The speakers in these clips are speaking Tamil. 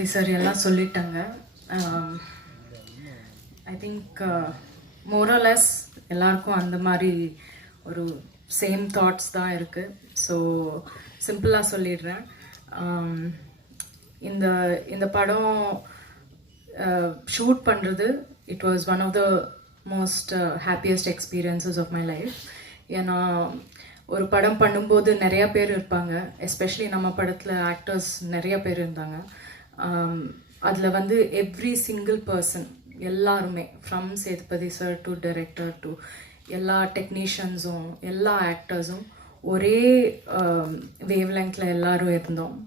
சேதுபதி சார் எல்லாம் சொல்லிட்டாங்க. ஐ திங்க் மோரலெஸ் எல்லாருக்கும் அந்த மாதிரி ஒரு சேம் தாட்ஸ் தான் இருக்குது. ஸோ சிம்பிளாக சொல்லிடுறேன். இந்த இந்த படம் ஷூட் பண்ணுறது it was one of the most happiest experiences of my life. ஏன்னா ஒரு படம் பண்ணும்போது நிறையா பேர் இருப்பாங்க, எஸ்பெஷலி நம்ம படத்தில் ஆக்டர்ஸ் நிறைய பேர் இருந்தாங்க. அதில் வந்து எவ்ரி சிங்கிள் பர்சன் எல்லாருமே from Sethupathi sir to director to எல்லா டெக்னீஷியன்ஸும் எல்லா ஆக்டர்ஸும் ஒரே வேவ் லெங்க்ல எல்லாரும் இருந்தோம்.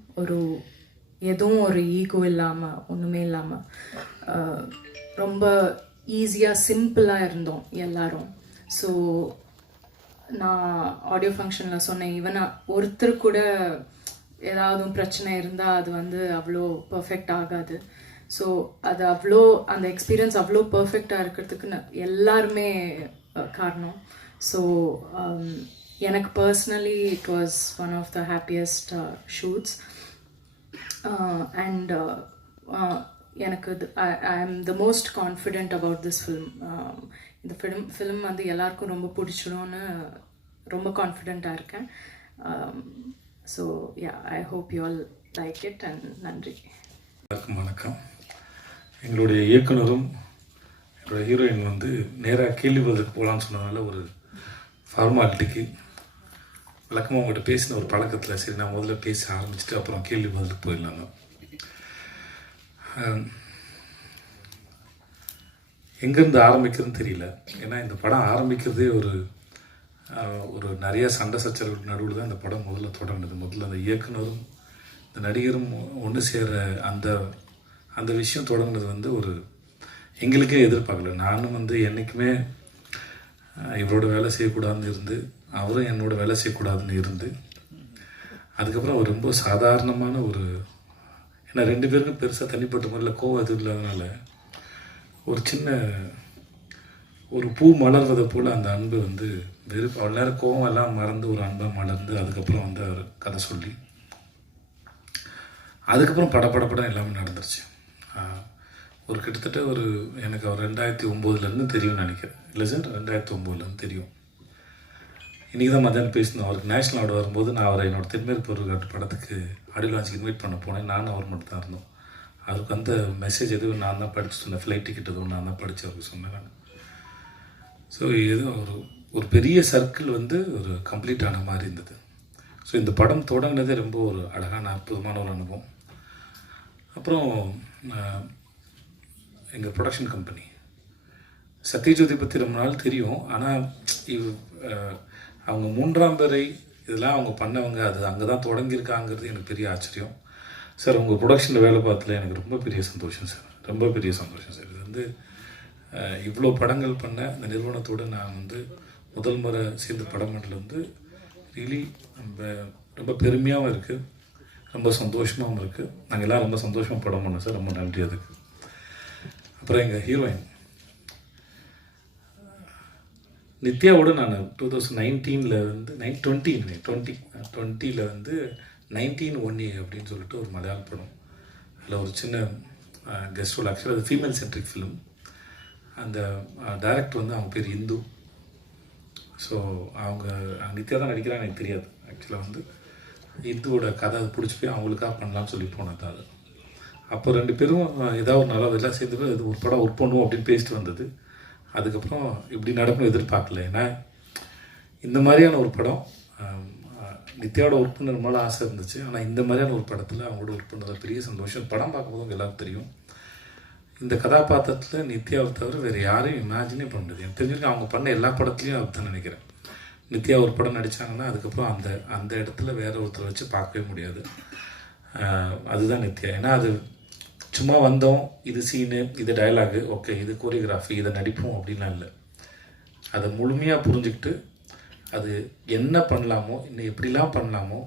எதுவும் ஒரு ஈகோ இல்லாமல் ஒன்றுமே இல்லாமல் ரொம்ப ஈஸியாக சிம்பிளாக இருந்தோம் எல்லாரும். ஸோ நான் ஆடியோ ஃபங்க்ஷனில் சொன்னேன், ஈவன் ஒருத்தர் கூட ஏதாவது பிரச்சனை இருந்தால் அது வந்து அவ்வளோ பர்ஃபெக்ட் ஆகாது. ஸோ அது அவ்வளோ அந்த எக்ஸ்பீரியன்ஸ் அவ்வளோ பர்ஃபெக்டாக இருக்கிறதுக்கு எல்லாருமே காரணம். ஸோ எனக்கு personally it was one of the happiest shoots. And எனக்கு I am the most confident about this film. இந்த ஃபிலிம் வந்து எல்லாருக்கும் ரொம்ப பிடிச்சிடும்னு ரொம்ப கான்ஃபிடென்ட்டாக இருக்கேன். So yeah, I hope you all like it and நன்றி. வணக்கம். எங்களுடைய இயக்குனரும் என்னோடய ஹீரோயின் வந்து நேராக கேள்வி பதிலுக்கு போகலான்னு சொன்னதுனால ஒரு ஃபார்மாலிட்டிக்கு வழக்கமாக அவங்கள்ட்ட பேசின ஒரு பழக்கத்தில் சரி நான் முதல்ல பேச ஆரம்பிச்சுட்டு அப்புறம் கேள்வி பதிலுக்கு போயிடலாங்க. எங்கேருந்து ஆரம்பிக்கிறதுன்னு தெரியல. ஏன்னா இந்த படம் ஆரம்பிக்கிறதே ஒரு நிறைய சண்டை சச்சரவு நடுவில் தான் இந்த படம் முதல்ல தொடங்குது. முதல்ல அந்த இயக்குனரும் இந்த நடிகரும் ஒன்று சேர அந்த விஷயம் தொடங்குனது வந்து எங்களுக்கே எதிர்பார்க்கல. நானும் வந்து என்றைக்குமே இவரோட வேலை செய்யக்கூடாதுன்னு இருந்து, அவரும் என்னோட வேலை செய்யக்கூடாதுன்னு இருந்து, அதுக்கப்புறம் ரொம்ப சாதாரணமான ஏன்னா ரெண்டு பேருக்கும் பெருசாக தனிப்பட்ட முறையில் கோவம் எதுவும் இல்லாதனால ஒரு பூ மலர்வதை போல் அந்த அன்பு வந்து அவ்வளோ நேரம் கோவம் எல்லாம் மறந்து ஒரு அன்பாக மலர்ந்து அதுக்கப்புறம் வந்து அவர் கதை சொல்லி அதுக்கப்புறம் படப்படப்படம் எல்லாமே நடந்துருச்சு. கிட்டத்தட்ட எனக்கு அவர் 2009 தெரியும்னு நினைக்கிறேன். இல்லை சார், 2009 தெரியும். இன்றைக்கி தான் மத்தியானம் பேசணும். அவருக்கு நேஷ்னல் அவார்டு வரும்போது நான் அவரை என்னோடய தென்மேற்கு பொருட்காட்டு படத்துக்கு ஆடியோ லான்ச்சுக்கு இன்வைட் பண்ண போனேன். நானும் அவர் மட்டும் தான் இருந்தோம். அவருக்கு அந்த மெசேஜ் எதுவும் நான் தான் படித்து சொன்னேன். ஃப்ளைட் டிக்கெட் எதுவும் நான் தான் படித்து அவருக்கு சொன்னேன் நான். ஸோ எதுவும் ஒரு பெரிய சர்க்கிள் வந்து கம்ப்ளீட் ஆன மாதிரி இருந்தது. ஸோ இந்த படம் தொடங்கினதே ரொம்ப அழகான அற்புதமான ஒரு அனுபவம். அப்புறம் எங்கள் ப்ரொடக்ஷன் கம்பெனி சத்யஜோதி பற்றி ரொம்ப நாள் தெரியும். ஆனால் அவங்க 3ஆம் பிறை இதெல்லாம் அவங்க பண்ணவங்க, அது அங்கே தான் தொடங்கியிருக்காங்கிறது எனக்கு பெரிய ஆச்சரியம் சார். உங்கள் ப்ரொடக்ஷனில் வேலை பார்த்ததில் எனக்கு ரொம்ப பெரிய சந்தோஷம் சார், ரொம்ப பெரிய சந்தோஷம் சார். இது வந்து இவ்வளோ படங்கள் பண்ண இந்த நிறுவனத்தோடு நான் வந்து முதல் முறை சேர்ந்து படம் பண்ணல ரியலி ரொம்ப பெருமையாகவும் இருக்குது, ரொம்ப சந்தோஷமாகவும் இருக்குது. நாங்கள் எல்லாம் ரொம்ப சந்தோஷமாக படம் பண்ணோம் சார், ரொம்ப நன்றி அதுக்கு. அப்புறம் எங்கள் ஹீரோயின் நித்யாவோடு நான் 2019 வந்து 2020 வந்து 19 அப்படின்னு சொல்லிட்டு ஒரு மலையாள படம், அதில் ஒரு சின்ன கெஸ்ட் ரோல். ஆக்சுவலாக அது ஃபீமேல் சென்ட்ரிக் ஃபிலிம். அந்த டைரக்டர் வந்து அவங்க பேர் இந்து. ஸோ அவங்க நித்யா தான் நடிக்கிறாங்க, எனக்கு தெரியாது. ஆக்சுவலாக வந்து இந்துவோட கதை அது பிடிச்சி போய் அவங்களுக்காக பண்ணலான்னு சொல்லி போனது அது. அப்போ 2 பேரும் ஏதாவது ஒரு நல்லா எல்லாம் சேர்ந்து இது ஒரு படம் ஒர்க் பண்ணுவோம் அப்படின்னு பேசிட்டு வந்தது. அதுக்கப்புறம் இப்படி நடக்கணும் எதிர்பார்க்கல. ஏன்னா இந்த மாதிரியான ஒரு படம் நித்யாவோட ஒர்க் பண்ண ரொம்ப ஆசை இருந்துச்சு. ஆனால் இந்த மாதிரியான ஒரு படத்தில் அவங்களோட ஒர்க் பண்ணுறது பெரிய சந்தோஷம். படம் பார்க்கும்போது அவங்க எல்லாருக்கும் தெரியும். இந்த கதாபாத்திரத்தில் நித்யாவை தவிர வேறு யாரையும் இமேஜினே பண்ண முடியாது. எனக்கு தெரிஞ்சுக்க அவங்க பண்ண எல்லா படத்துலையும் அதுதான் நினைக்கிறேன். நித்யா ஒரு படம் நடித்தாங்கன்னா அதுக்கப்புறம் அந்த இடத்துல வேற ஒருத்தரை வச்சு பார்க்கவே முடியாது. அதுதான் நித்யா. ஏன்னா அது சும்மா வந்தோம், இது சீனு, இது டயலாகு, ஓகே இது கோரியோகிராஃபி, இதை நடிப்போம் அப்படின்லாம் இல்லை. அதை முழுமையாக புரிஞ்சுக்கிட்டு அது என்ன பண்ணலாமோ, இன்னும் எப்படிலாம் பண்ணலாமோ,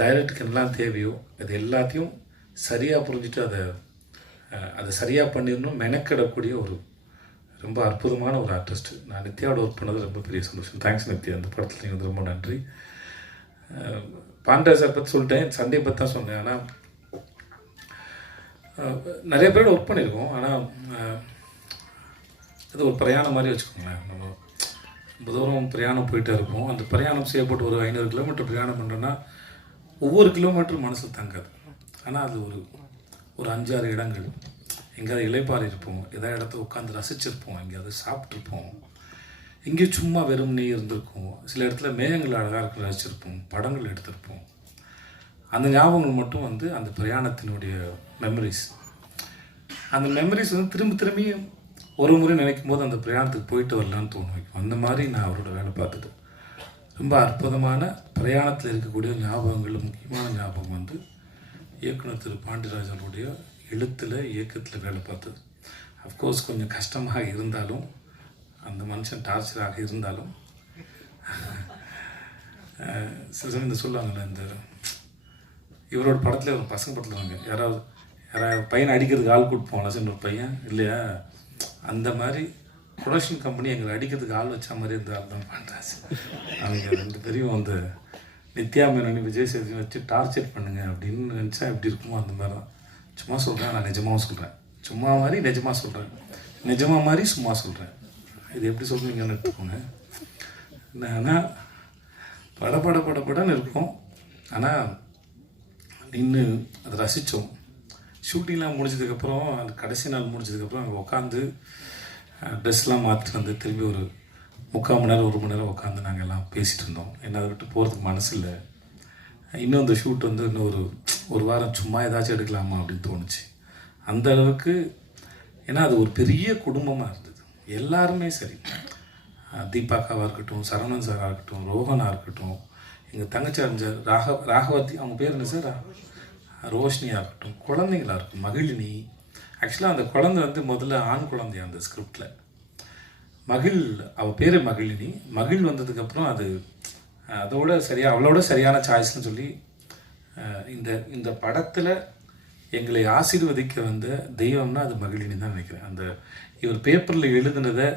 டைரக்டருக்கு என்னெல்லாம் தேவையோ அது எல்லாத்தையும் சரியாக புரிஞ்சுட்டு அதை சரியாக பண்ணிடணும் மெனக்கிடக்கூடிய ரொம்ப அற்புதமான ஒரு ஆர்டிஸ்ட். நான் நித்யாவோட ஒர்க் பண்ணது ரொம்ப பெரிய சந்தோஷம். தேங்க்ஸ் நித்யா, அந்த படத்தில் நீங்கள் ரொம்ப நன்றி. பாண்டா சார் பற்றி சொல்லிட்டேன், சண்டே பற்றி தான் சொன்னேன். ஆனால் நிறைய பேரோட ஒர்க் பண்ணியிருக்கோம். ஆனால் இது ஒரு பிரயாணம் மாதிரி வச்சுக்கோங்களேன். நம்ம ரொம்ப தூரம் பிரயாணம் போயிட்டே இருப்போம். அந்த பிரயாணம் செய்யப்பட்டு ஒரு 500 கிலோமீட்டர் பிரயாணம் பண்ணுறோன்னா ஒவ்வொரு கிலோமீட்டரும் மனசில் தங்காது. ஆனால் அது ஒரு 5-6 இடங்கள் எங்கேயாவது இலைப்பாறை இருப்போம், ஏதாவது இடத்த உட்காந்து ரசிச்சிருப்போம், எங்கேயாவது சாப்பிட்ருப்போம், எங்கேயும் சும்மா வெறும் நீர் இருந்திருக்கும், சில இடத்துல மேகங்கள் அழகாக இருக்கிற ரசிச்சிருப்போம், படங்கள் எடுத்திருப்போம். அந்த ஞாபகங்கள் மட்டும் வந்து அந்த பிரயாணத்தினுடைய மெமரிஸ். அந்த மெமரிஸ் வந்து திரும்பி ஒரு முறை நினைக்கும் போது அந்த பிரயாணத்துக்கு போயிட்டு வரலான்னு தோணும் வைக்கும். அந்த மாதிரி நான் அவரோட வேலை பார்த்தது ரொம்ப அற்புதமான பிரயாணத்தில் இருக்கக்கூடிய ஞாபகங்கள். முக்கியமான ஞாபகம் வந்து இயக்குனர் திரு பாண்டியராஜனுடைய எழுத்தில் இயக்கத்தில் வேலை பார்த்தது. அஃப்கோர்ஸ் கொஞ்சம் கஷ்டமாக இருந்தாலும், அந்த மனுஷன் டார்ச்சராக இருந்தாலும், சில சமயம் இந்த சொல்லுவாங்கள்ல, இந்த இவரோட படத்தில் ஒரு பசங்க படத்தில் வாங்க யாராவது பையனை அடிக்கிறதுக்கு ஆள் கூட்டு போவாங்களா சார், ஒரு பையன் இல்லையா, அந்த மாதிரி ப்ரொடக்ஷன் கம்பெனி எங்களை அடிக்கிறதுக்கு ஆள் வச்ச மாதிரி இருந்த ஆள் தான் பண்ணுறாச்சு. அவங்க 2 பேரையும் வந்து நித்யா மேனனி, விஜய் சேதுபதி வச்சு டார்ச்சர் பண்ணுங்க அப்படின்னு நினச்சா எப்படி இருக்குமோ அந்த மாதிரி தான். சும்மா சொல்கிறேன், நான் நிஜமாகவும் சொல்கிறேன், சும்மா மாதிரி நிஜமாக சொல்கிறேன், நிஜமாக மாதிரி சும்மா சொல்கிறேன். இது எப்படி சொல்கிறீங்கன்னு எடுத்துக்கோங்க. ஆனால் படன்னு இருக்கும். ஆனால் நின்று அதை ரசித்தோம். ஷூட்டிங்லாம் முடிஞ்சதுக்கப்புறம், அந்த கடைசி நாள் முடிஞ்சதுக்கப்புறம் அங்கே உட்காந்து ட்ரெஸ்லாம் மாற்றிட்டு வந்து திரும்பி ஒரு 3/4 மணி நேரம் 1 மணி நேரம் உட்காந்து நாங்கள் எல்லாம் பேசிகிட்டு இருந்தோம். என்ன அதை விட்டு போகிறதுக்கு மனசு இல்லை. இன்னும் இந்த ஷூட் வந்து இன்னும் ஒரு வாரம் சும்மா ஏதாச்சும் எடுக்கலாமா அப்படின்னு தோணுச்சு. அந்த அளவுக்கு. ஏன்னா அது ஒரு பெரிய குடும்பமாக இருந்தது. எல்லாருமே சரி, தீபாக்காவாக இருக்கட்டும், சரவணன் சாராக இருக்கட்டும், ரோஹனாக இருக்கட்டும், எங்கள் தங்கச்சி அறிஞர் ராகவதி, அவங்க பேர் என்ன சார், ரோஷினியாக இருக்கட்டும், குழந்தைங்களாக இருக்கும், மகிழினி. ஆக்சுவலாக அந்த குழந்தை வந்து முதல்ல ஆண் குழந்தைய அந்த ஸ்கிரிப்டில். அவள் பேர் மகிழினி. மகிழ் வந்ததுக்கப்புறம் அதோட அவளோட சரியான சாய்ஸ்ன்னு சொல்லி இந்த படத்தில் எங்களை ஆசீர்வதிக்க வந்த தெய்வம்னா அது மகிழினி தான் நினைக்கிறேன். இவர் பேப்பரில் எழுதுனதை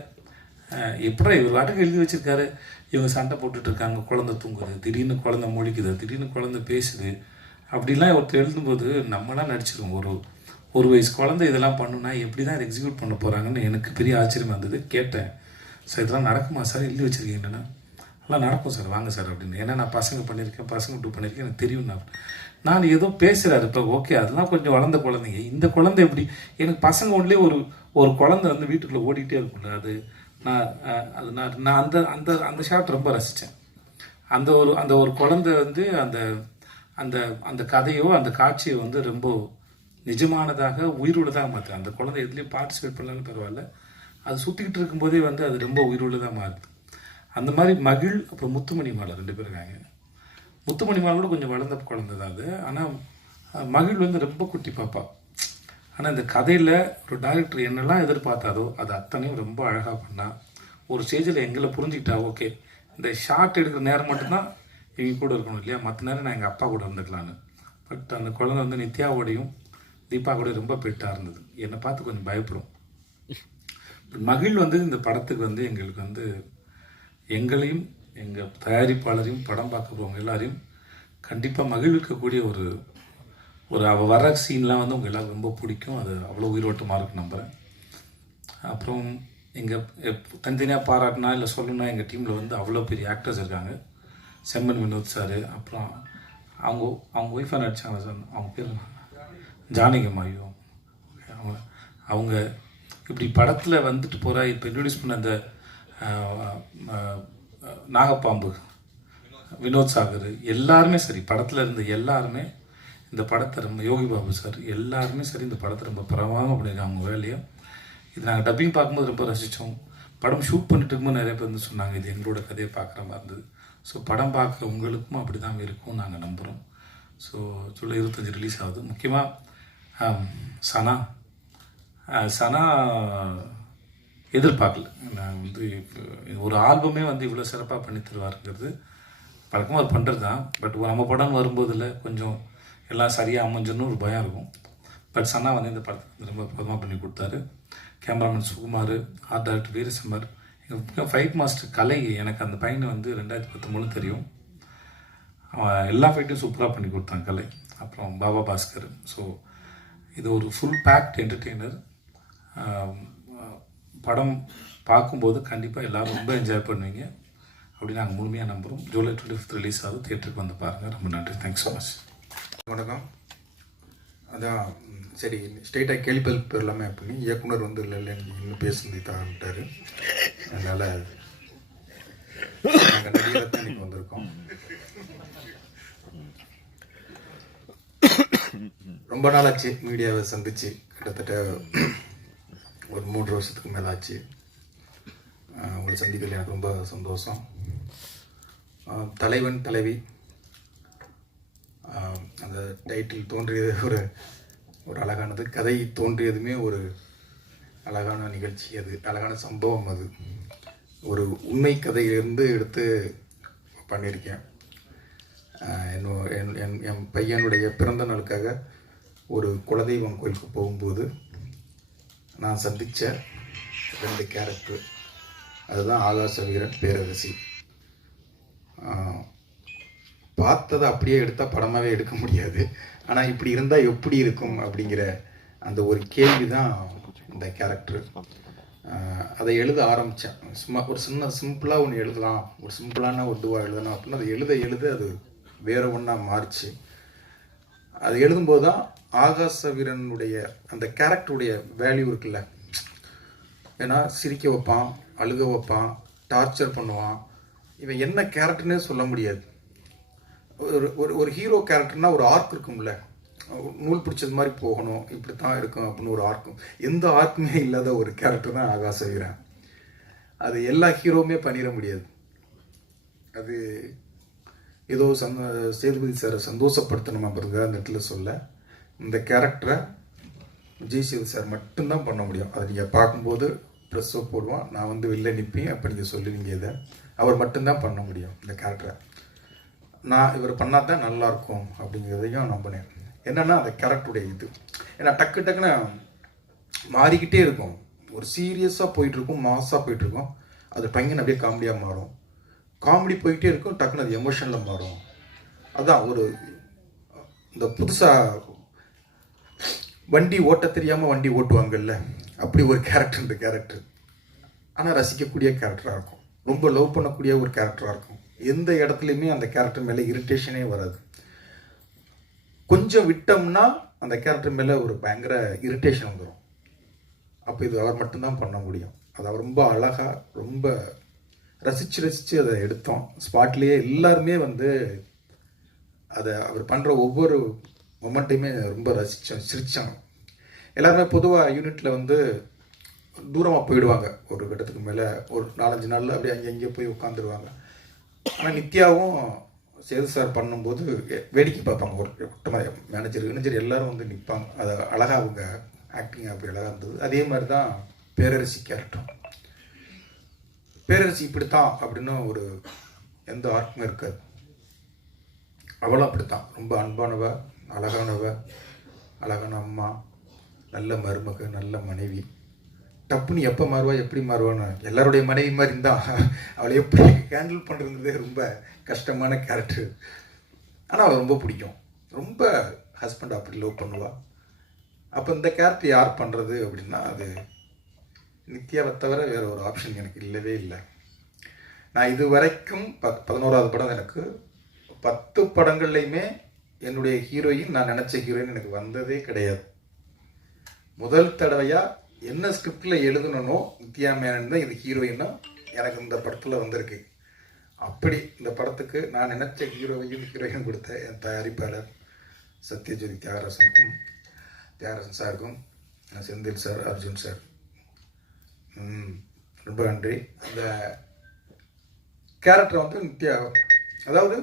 எப்படி இவர் வாட்டுக்கு எழுதி வச்சுருக்காரு. இவங்க சண்டை போட்டுட்ருக்காங்க, குழந்தை தூங்குது, திடீர்னு குழந்தை முழிக்குது, திடீர்னு குழந்தை பேசுது, அப்படிலாம் ஒருத்தர் எழுதும்போது நம்மளாம் நடிச்சிருவோம். ஒரு வயசு குழந்தை இதெல்லாம் பண்ணுன்னா எப்படி தான் இதை எக்ஸிக்யூட் பண்ண போகிறாங்கன்னு எனக்கு பெரிய ஆச்சரியமாக இருந்தது. கேட்டேன், சார் இதெல்லாம் நடக்குமா சார், எழுதி வச்சுருக்கீங்க என்னென்னா, எல்லாம் நடக்கும் சார், வாங்க சார் அப்படின்னு. ஏன்னா நான் பசங்க பண்ணியிருக்கேன், பசங்க 2 பண்ணியிருக்கேன், எனக்கு தெரியும். நான் ஏதோ பேசுகிறாரு இப்போ, ஓகே அதெல்லாம் கொஞ்சம் வளர்ந்த குழந்தைங்க. இந்த குழந்தை எப்படி, எனக்கு பசங்க ஒன்றுலேயே ஒரு குழந்தை வந்து வீட்டுக்குள்ளே ஓடிக்கிட்டே இருக்கும்ல, நான் அந்த ஷாட் ரொம்ப ரசித்தேன். அந்த ஒரு குழந்தை வந்து அந்த கதையோ அந்த காட்சியை வந்து ரொம்ப நிஜமானதாக உயிருள்ளதாக மாற்றுறேன். அந்த குழந்தை எதுலேயும் பார்ட்டிசிபேட் பண்ணலான்னு பரவாயில்ல, அது சுற்றிக்கிட்டு இருக்கும்போதே வந்து அது ரொம்ப உயிருள்ளதாக மாறுது. அந்த மாதிரி மகிழ் அப்புறம் முத்துமணி மாலை 2 பேர் இருக்காங்க. முத்துமணி மாலை கூட கொஞ்சம் வளர்ந்த குழந்தை தான் அது. ஆனால் மகிழ் வந்து ரொம்ப குட்டி பாப்பா. ஆனால் இந்த கதையில் ஒரு டைரக்டர் என்னெல்லாம் எதிர்பார்த்தாரோ அது அத்தனையும் ரொம்ப அழகாக பண்ணால், ஒரு ஸ்டேஜில் எங்களை புரிஞ்சுக்கிட்டா, ஓகே இந்த ஷார்ட் எடுக்கிற நேரம் மட்டும்தான் இவங்க கூட இருக்கணும் இல்லையா, மற்ற நேரம் நான் எங்கள் அப்பா கூட இருந்துக்கலான்னு. பட் அந்த குழந்தை வந்து நித்யாவோடையும் தீபா கூட ரொம்ப பெட்டாக இருந்தது. என்னை பார்த்து கொஞ்சம் பயப்படும். மகிழ் வந்து இந்த படத்துக்கு வந்து எங்களுக்கு வந்து எங்களையும் எங்கள் தயாரிப்பாளரையும் படம் பார்க்க போவங்க எல்லாரையும் கண்டிப்பாக மகிழ்விக்கக்கூடிய ஒரு அவள் வர சீன்லாம் வந்து உங்கள் எல்லாருக்கும் ரொம்ப பிடிக்கும். அது அவ்வளோ உயிரோட்டமாக இருக்குன்னு நம்புகிறேன். அப்புறம் எங்கள் தனித்தனியாக பாராட்டினா இல்லை சொல்லணும்னா, எங்கள் டீமில் வந்து அவ்வளோ பெரிய ஆக்டர்ஸ் இருக்காங்க. செம்மன் வினோத் சார், அப்புறம் அவங்க ஒய்ஃபாக நடித்தாங்க சார், அவங்க பேர் ஜானகிமாயோ. அவங்க இப்படி படத்தில் வந்துட்டு போகிறா. இப்போ இன்ட்ரடியூஸ் பண்ண அந்த நாகப்பாம்பு வினோத் சாகர் எல்லாருமே சரி, படத்தில் இருந்த எல்லாருமே இந்த படத்தை ரொம்ப, யோகி பாபு சார் எல்லாருமே சரி, இந்த படத்தை ரொம்ப பரவாயில்ல பண்ணியிருக்காங்க அவங்க வேலையை. இது நாங்கள் டப்பிங் பார்க்கும்போது ரொம்ப ரசித்தோம். படம் ஷூட் பண்ணிட்டு இருக்கும்போது நிறைய பேர் வந்து சொன்னாங்க இது எங்களோட கதையை பார்க்குற மாதிரி இருந்தது. ஸோ படம் பார்க்குற உங்களுக்கும் அப்படி தான் இருக்கும் நாங்கள் நம்புகிறோம். ஸோ ஜூலை 25 ரிலீஸ் ஆகுது. முக்கியமாக சனா எதிர்பார்க்கல. நான் வந்து ஒரு ஆல்பமே வந்து இவ்வளோ சிறப்பாக பண்ணி தருவாருங்கிறது பழக்கமாக அது பண்ணுறது தான். பட் நம்ம படம்னு வரும்போதில் கொஞ்சம் எல்லாம் சரியாக அமைஞ்சுன்னு ஒரு பயம் இருக்கும். பட் சனா வந்து இந்த படத்தை ரொம்ப பிரதமாக பண்ணி கொடுத்தாரு. கேமராமேன் சுகுமார், ஆர்ட் டைரக்டர் வீரசம்பர், எங்கள் முக்கியம் ஃபைட் மாஸ்டர் கலை. எனக்கு அந்த பையனை வந்து 2013 தெரியும். அவன் எல்லா ஃபைட்டையும் சூப்பராக பண்ணி கொடுத்தான் கலை. அப்புறம் பாபா பாஸ்கர். ஸோ இது ஒரு ஃபுல் பேக்ட் என்டர்டெய்னர். படம் பார்க்கும்போது கண்டிப்பாக எல்லோரும் ரொம்ப என்ஜாய் பண்ணுவீங்க அப்படின்னு நாங்கள் முழுமையாக நம்புகிறோம். ஜூலை 25 ரிலீஸ் ஆகுது. தியேட்டருக்கு வந்து பாருங்கள். ரொம்ப நன்றி. Thanks so much. வணக்கம். அதான் சரி, ஸ்ட்ரெயிட்டாக கேள்விப்பல் போயிடலாமே அப்படின்னு இயக்குனர் வந்து இல்லை எனக்கு இன்னும் பேசுனது தான்ட்டார். அதனால் நாங்கள் நடிகராக தான் இன்றைக்கி வந்திருக்கோம். ரொம்ப நாள் ஆச்சு மீடியாவை சந்தித்து, கிட்டத்தட்ட ஒரு 3 வருஷத்துக்கு மேலே ஆச்சு. உங்களை சந்திக்கல எனக்கு ரொம்ப சந்தோஷம். தலைவன் தலைவி அந்த டைட்டில் தோன்றியது ஒரு அழகானது. கதை தோன்றியதுமே ஒரு அழகான நிகழ்ச்சி. அது அழகான சம்பவம். அது ஒரு உண்மை கதையிலிருந்து எடுத்து பண்ணியிருக்கேன். என் பையனுடைய பிறந்த நாளுக்காக ஒரு குலதெய்வம் கோயிலுக்கு போகும்போது நான் சந்தித்த 2 கேரக்டர், அதுதான் ஆகாச வீரன், பேரரசி. பார்த்ததை அப்படியே எடுத்தால் படமாகவே எடுக்க முடியாது. ஆனால் இப்படி இருந்தால் எப்படி இருக்கும் அப்படிங்கிற அந்த ஒரு கேள்வி தான் இந்த கேரக்டர். அதை எழுத ஆரம்பித்தேன். சும்மா ஒரு சிம்பிளாக ஒன்று எழுதலாம், ஒரு சிம்பிளான ஒரு இதுவாக எழுதலாம் அப்படின்னு அதை எழுத அது வேறு ஒன்றா மாறிச்சு. அது எழுதும்போது தான் ஆகாச வீரனுடைய அந்த கேரக்டருடைய வேல்யூ இருக்குல்ல. ஏன்னா சிரிக்க வைப்பான், அழுக வைப்பான், டார்ச்சர் பண்ணுவான். இவன் என்ன கேரக்டர்னே சொல்ல முடியாது. ஒரு ஹீரோ கேரக்டர்னால் ஒரு ஆர்க் இருக்கும்ல, நூல் பிடிச்சது மாதிரி போகணும், இப்படி தான் இருக்கும் அப்படின்னு ஒரு ஆர்க்கும். எந்த ஆர்க்குமே இல்லாத ஒரு கேரக்டர் தான் ஆகாச வீரன். அது எல்லா ஹீரோவுமே பண்ணிட முடியாது. அது ஏதோ சேதுபதி சாரை சந்தோஷப்படுத்தணும் அப்படிங்கிறத அந்த இடத்துல சொல்ல, இந்த கேரக்டரை விஜய் சேது சார் மட்டும்தான் பண்ண முடியும். அதை நீங்கள் பார்க்கும்போது ப்ரெஸ்ஸோ போடுவான், நான் வந்து வெளில நிற்பேன், அப்போ நீங்கள் சொல்லுவீங்க. இதை அவர் மட்டும்தான் பண்ண முடியும். இந்த கேரக்டரை நான் இவர் பண்ணால் தான் நல்லாயிருக்கும் அப்படிங்கிறதையும் நம்பினேன். என்னென்னா அந்த கேரக்டருடைய இது, ஏன்னா டக்குன்னு மாறிக்கிட்டே இருக்கும். ஒரு சீரியஸாக போயிட்டுருக்கும், மாஸாக போயிட்டுருக்கும், அது பையன் அப்படியே காமெடியாக மாறும். காமெடி போயிட்டே இருக்கும், டக்குன்னு அது எமோஷனில் மாறும். அதான் ஒரு இந்த புதுசாக வண்டி ஓட்ட தெரியாமல் வண்டி ஓட்டுவாங்கல்ல, அப்படி ஒரு கேரக்டர் இந்த கேரக்டர். ஆனால் ரசிக்கக்கூடிய கேரக்டராக இருக்கும், ரொம்ப லவ் பண்ணக்கூடிய ஒரு கேரக்டராக இருக்கும். எந்த இடத்துலையுமே அந்த கேரக்டர் மேலே இரிட்டேஷனே வராது. கொஞ்சம் விட்டோம்னா அந்த கேரக்டர் மேலே ஒரு பயங்கர இரிட்டேஷன் வந்துடும். அப்போ இது அவர் மட்டும்தான் பண்ண முடியும். அது அவர் ரொம்ப அழகாக, ரொம்ப ரசித்து அதை எடுத்தோம். ஸ்பாட்லேயே எல்லாருமே வந்து அதை அவர் பண்ணுற ஒவ்வொரு மொமெண்ட்டையுமே ரொம்ப ரசித்தோம், சிரித்தோம். எல்லாருமே பொதுவாக யூனிட்டில் வந்து தூரமாக போயிடுவாங்க. ஒரு கட்டத்துக்கு மேலே ஒரு 4-5 நாளில் அப்படியே அங்கே போய் உட்காந்துருவாங்க. ஆனால் நித்யாவும் சேது சார் பண்ணும்போது வேடிக்கை பார்ப்பாங்க. ஒரு ஒட்டமாக மேனேஜர் எல்லாரும் வந்து நிற்பாங்க. அதை அழகாக அவங்க ஆக்டிங் அப்படி அழகாக இருந்தது. அதே மாதிரி தான் பேரரசி கேரக்டர். பேரரசி இப்படித்தான் அப்படின்னு ஒரு எந்த ஆர்க்குமே இருக்காது. அவளும் அப்படித்தான், ரொம்ப அன்பானவ, அழகானவ, அழகான அம்மா, நல்ல மருமக, நல்ல மனைவி. டப்புன்னு எப்போ மாறுவா, எப்படி மாறுவான்னு எல்லாருடைய மனைவி மாதிரி இருந்தால் அவளை எப்படி ஹேண்டில் பண்ணுறதுங்கிறதே ரொம்ப கஷ்டமான கேரக்டர். ஆனால் அவள் ரொம்ப பிடிக்கும். ரொம்ப ஹஸ்பண்ட் அப்படி லவ் பண்ணுவாள். அப்போ இந்த கேரக்டர் யார் பண்ணுறது அப்படின்னா அது நித்யாவை தவிர வேறு ஒரு ஆப்ஷன் எனக்கு இல்லவே இல்லை. நான் இது வரைக்கும் 11வது படம், எனக்கு 10 படங்கள்லையுமே என்னுடைய ஹீரோயின் நான் நினச்ச ஹீரோயின் எனக்கு வந்ததே கிடையாது. முதல் தடவையாக என்ன ஸ்கிரிப்டில் எழுதணும்னோ நித்யா மேனன் தான் இது ஹீரோயின்னா எனக்கு இந்த படத்தில் வந்திருக்கு. அப்படி இந்த படத்துக்கு நான் நினச்ச ஹீரோயின் கொடுத்த என் தயாரிப்பாளர் சத்யஜோதி தியாகராசன் சாருக்கும், செந்தில் சார், அர்ஜுன் சார், ரொம்ப நன்றி. அந்த கேரக்டரை வந்து நித்யா, அதாவது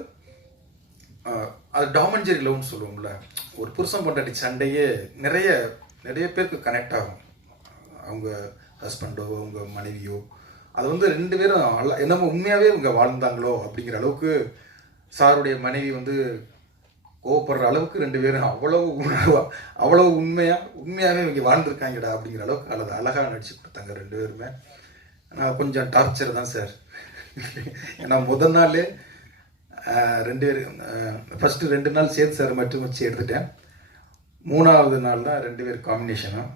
அது டாமன்ஜெரி லவ்னு சொல்லுவோம்ல, ஒரு புருஷன் பொண்டாட்டி சண்டையே நிறைய பேருக்கு கனெக்ட் ஆகும். அவங்க ஹஸ்பண்டோ அவங்க மனைவியோ அது வந்து 2 பேரும் என்னமோ உண்மையாகவே இவங்க வாழ்ந்தாங்களோ அப்படிங்கிற அளவுக்கு சாருடைய மனைவி வந்து கோவப்படுற அளவுக்கு 2 பேரும் அவ்வளவு உண்மையாகவே இவங்க வாழ்ந்துருக்காங்கடா அப்படிங்கிற அளவுக்கு அழகாக நடிச்சு கொடுத்தாங்க 2 பேருமே. ஆனால் கொஞ்சம் டார்ச்சர் தான் சார். ஏன்னா முதல் நாள் 2 பேர் ஃபஸ்ட்டு 2 நாள் சேது சார் மட்டும் வச்சு எடுத்துட்டேன். 3வது நாள் தான் 2 பேர் காம்பினேஷனும்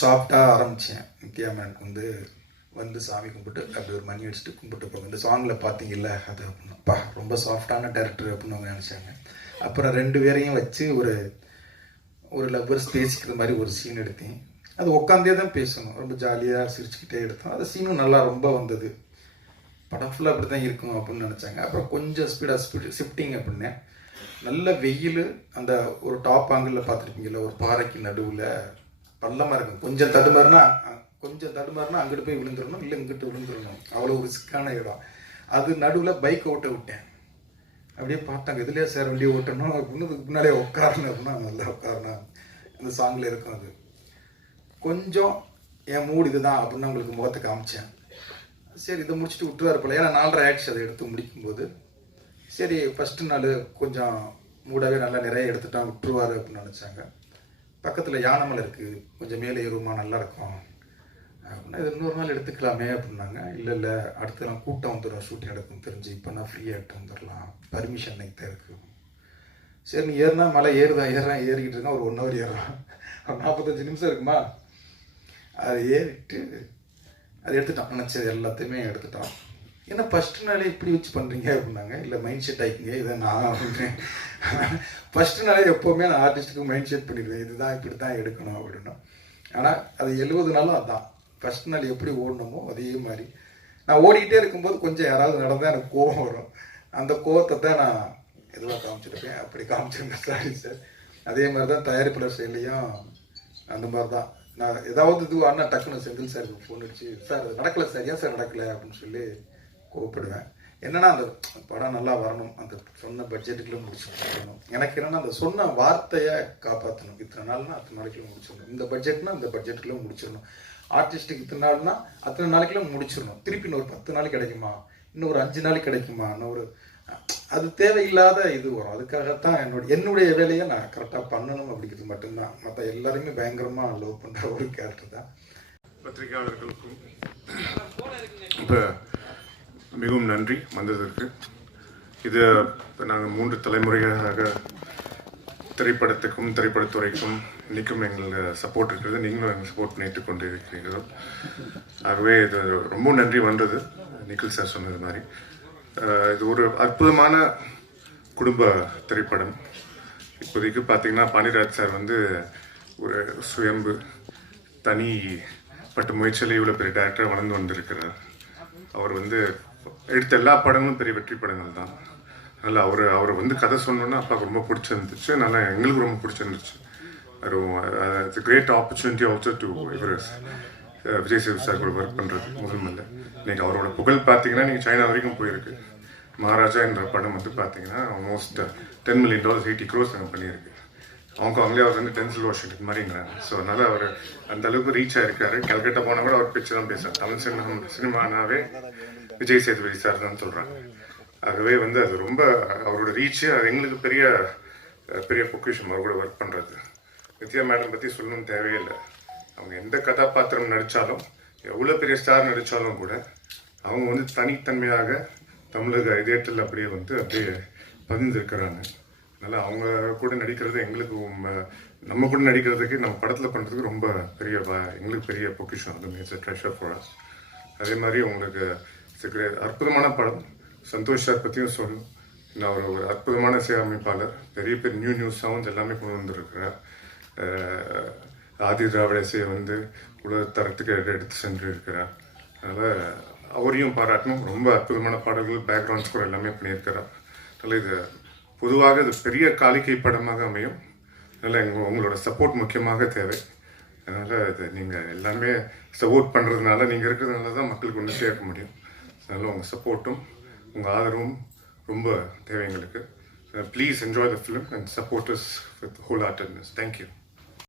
சாஃப்டாக ஆரம்பித்தேன். நித்யா மேனுக்கு வந்து சாமி கும்பிட்டு அப்படி ஒரு மணி அடிச்சுட்டு கும்பிட்டு போங்க. இந்த சாங்கில் பார்த்தீங்கல்ல அது அப்படின்னா ரொம்ப சாஃப்டான டேரக்டர் அப்படின்னு அவங்க நினச்சாங்க. அப்புறம் 2 பேரையும் வச்சு ஒரு லவ்வர்ஸ் பேசிக்கிற மாதிரி ஒரு சீன் எடுத்தேன். அது உட்காந்தே தான் பேசணும், ரொம்ப ஜாலியாக சிரிச்சுக்கிட்டே எடுத்தோம். அந்த சீனும் நல்லா ரொம்ப வந்தது. படம் ஃபுல்லாக அப்படி தான் இருக்கும் அப்படின்னு நினச்சாங்க. அப்புறம் கொஞ்சம் ஸ்பீடாக ஷிஃப்டிங் அப்படின்னேன். நல்ல வெயில், அந்த ஒரு டாப் ஆங்கிளில் பார்த்துருப்பீங்கல்ல, ஒரு பாறைக்கு நடுவில் பள்ளமாக இருக்கும். கொஞ்சம் தடுமாறுனா அங்கிட்டு போய் விழுந்துடணும், இல்லை இங்கிட்டு விழுந்துடணும். அவ்வளோ ஒரு ரிஸ்க்கான இடம். அது நடுவில் பைக் ஓட்ட விட்டேன். அப்படியே பார்த்தாங்க, இதுலேயே சார் வண்டியை ஓட்டணும் அப்படின்னு. முன்னாடியே உட்காரணும் அப்படின்னா நல்லா உட்காரணும். அந்த சாங்கில் இருக்கும். அது கொஞ்சம் என் மூடு இதுதான் அப்படின்னு உங்களுக்கு முகத்தை காமிச்சேன். சரி இதை முடிச்சுட்டு விட்டுருவார் போல, ஏன்னா 4:30 ஆயிடுச்சு அதை எடுத்து முடிக்கும்போது. சரி ஃபஸ்ட்டு நாள் கொஞ்சம் மூடாகவே நல்லா நிறைய எடுத்துட்டான், விட்டுருவார் அப்படின்னு நினச்சாங்க. பக்கத்தில் யானைமலை இருக்குது, கொஞ்சம் மேலே ஏறுமா நல்லா இருக்கும் அப்படின்னா, இது இன்னொரு நாள் எடுத்துக்கலாமே அப்படின்னாங்க. இல்லை அடுத்த நாள் கூட்டம் வந்துடும், ஷூட்டிங் எடுக்கும் தெரிஞ்சு, இப்போ நான் ஃப்ரீயாகிட்டு வந்துடலாம், பர்மிஷன் நைட் தான் இருக்குது. சரி நீ ஏறினா மலை ஏறிக்கிட்டு இருக்கா, ஒரு 1 ஹவர் ஏறலாம், 45 நிமிஷம் இருக்குமா, அதை ஏறிட்டு அதை எடுத்துட்டான். நினச்சது எல்லாத்தையுமே எடுத்துட்டான். ஏன்னா ஃபஸ்ட்டு நாளே இப்படி வச்சு பண்ணுறீங்க அப்படின்னாங்க. இல்லை மைண்ட் செட் ஆகிக்கிங்க, இதை நான் அப்படின்றேன். ஃபஸ்ட்டு நாளே எப்போவுமே நான் ஆர்டிஸ்ட்டுக்கு மைண்ட் செட் பண்ணிடுவேன், இதுதான் இப்படி தான் எடுக்கணும் அப்படின்னா. ஆனால் அது 70 நாளும் அதுதான். ஃபஸ்ட் நாள் எப்படி ஓடணுமோ அதே மாதிரி நான் ஓடிக்கிட்டே இருக்கும்போது கொஞ்சம் யாராவது நடந்தால் எனக்கு கோபம் வரும். அந்த கோபத்தை தான் நான் எதுவாக காமிச்சிருப்பேன். அப்படி காமிச்சிருந்தேன், சாரி சார். அதே மாதிரி தான் தயாரிப்பாளர் செயலையும் அந்த மாதிரி தான். நான் ஏதாவது இதுவானா டக்குன்னு செந்தில் சாருக்கு ஃபோன் அடிச்சு, சார் அது நடக்கலை சார், ஏன் சார் நடக்கலை அப்படின்னு சொல்லி கோவப்படுவேன். என்னன்னா அந்த படம் நல்லா வரணும், அந்த சொன்ன பட்ஜெட்டுக்குள்ளே முடிச்சுடணும். எனக்கு என்னென்னா அந்த சொன்ன வார்த்தையை காப்பாற்றணும். இத்தனை நாள்னா அத்தனை நாளைக்குள்ள முடிச்சிடணும், இந்த பட்ஜெட்னா இந்த பட்ஜெட்டுக்குள்ளே முடிச்சிடணும், ஆர்டிஸ்ட்டுக்கு இத்தனை நாள்னா அத்தனை நாளைக்குள்ள முடிச்சிடணும். திருப்பி இன்னொரு 10 நாள் கிடைக்குமா, இன்னொரு 5 நாள் கிடைக்குமா, இன்னொரு அது தேவையில்லாத இது வரும். அதுக்காகத்தான் என்னுடைய வேலையை நான் கரெக்டாக பண்ணணும் அப்படிங்கிறது மட்டும்தான். மற்ற எல்லாருமே பயங்கரமாக லவ் பண்ணுற ஒரு கேரக்டர் தான். பத்திரிகையாளர்களுக்கும் இப்போ மிகவும் நன்றி வந்ததற்கு. இது நாங்கள் 3 தலைமுறையாக திரைப்படத்துக்கும் திரைப்படத்துறைக்கும் இன்றைக்கும் எங்களுக்கு சப்போர்ட் இருக்கிறது. நீங்களும் எங்களுக்கு சப்போர்ட் பண்ணிட்டு கொண்டு இருக்கிறீர்கள். ஆகவே இது ரொம்ப நன்றி வந்தது. நிக்கில் சார் சொன்னது மாதிரி இது ஒரு அற்புதமான குடும்ப திரைப்படம். இப்போதைக்கு பார்த்தீங்கன்னா பாண்டியராஜ் சார் ஒரு சுயம்பு தனிப்பட்ட முயற்சியில் இவ்வளோ பெரிய டேரக்டராக வளர்ந்து வந்திருக்கிறார். அவர் எடுத்த எல்லா படங்களும் பெரிய வெற்றி படங்கள் தான். அதனால் அவரை கதை சொன்னோன்னா அப்பாவுக்கு ரொம்ப பிடிச்சிருந்துச்சு, நல்லா எங்களுக்கு ரொம்ப பிடிச்சிருந்துச்சு. It's great opportunity also to Vijay Sethu sir கூட ஒர்க் பண்ணுறது முதல்ல. இன்னைக்கு அவரோட புகழ் பார்த்தீங்கன்னா நீங்கள் சைனா வரைக்கும் போயிருக்கு. மகாராஜா என்ற படம் பார்த்தீங்கன்னா ஆல்மோஸ்ட் $10 million 80 crores நாங்கள் பண்ணியிருக்கு. ஹாங்காங்லேயே அவர் டென்சில் வாஷிங்டன் மாதிரிங்கிறாங்க. ஸோ அதனால் அவர் அந்த அளவுக்கு ரீச் ஆகிருக்காரு. கல்கட்டா போனால் கூட அவர் பிக்சர் தான் பேசுகிறார். தமிழ் சினிமானாவே விஜய் சேதுபதி சார் தான் சொல்கிறாங்க. ஆகவே அது ரொம்ப அவரோட ரீச்சு, அது எங்களுக்கு பெரிய பெரிய பொக்கிஷம் அவர் கூட ஒர்க் பண்ணுறது. நித்யா மேடம் பற்றி சொல்லணும்னு தேவையில்லை. அவங்க எந்த கதாபாத்திரம் நடித்தாலும், எவ்வளோ பெரிய ஸ்டார் நடித்தாலும் கூட அவங்க தனித்தன்மையாக தமிழக இதயத்தில் அப்படியே அப்படியே பதிந்திருக்கிறாங்க. அதனால் அவங்க கூட நடிக்கிறது எங்களுக்கு நம்ம கூட நடிக்கிறதுக்கு, நம்ம படத்தில் பண்ணுறதுக்கு ரொம்ப பெரிய எங்களுக்கு பெரிய பொக்கிஷம். அது இட்ஸ் ட்ரெஷர் ஃபார் அஸ். அதே மாதிரி உங்களுக்கு அற்புதமான படம். சந்தோஷ் சார் பற்றியும் சொல்லணும். நான் ஒரு அற்புதமான இசையமைப்பாளர், பெரிய பெரிய நியூ சவுண்ட்ஸ் எல்லாமே கொண்டு வந்திருக்கிறார். ஆதி திராவிட இசையை உலகத்தரத்துக்கு எடுத்து சென்று இருக்கிறார். அதனால் அவரையும் பாராட்டணும். ரொம்ப அற்புதமான பாடல்கள், பேக்ரவுண்ட் ஸ்கோர் எல்லாமே பண்ணியிருக்கிறார். அதனால் இது பொதுவாக இது பெரிய காலிக்கை படமாக அமையும். அதனால் உங்களோட சப்போர்ட் முக்கியமாக தேவை. அதனால் இது நீங்கள் எல்லாமே சப்போர்ட் பண்ணுறதுனால, நீங்கள் இருக்கிறதுனால தான் மக்களுக்கு ஒன்று சேர்க்க முடியும். அதனால் உங்கள் சப்போர்ட்டும் உங்கள் ஆதரவும் ரொம்ப தேவை எங்களுக்கு. Please enjoy the film and support us with whole heartedness. Thank you.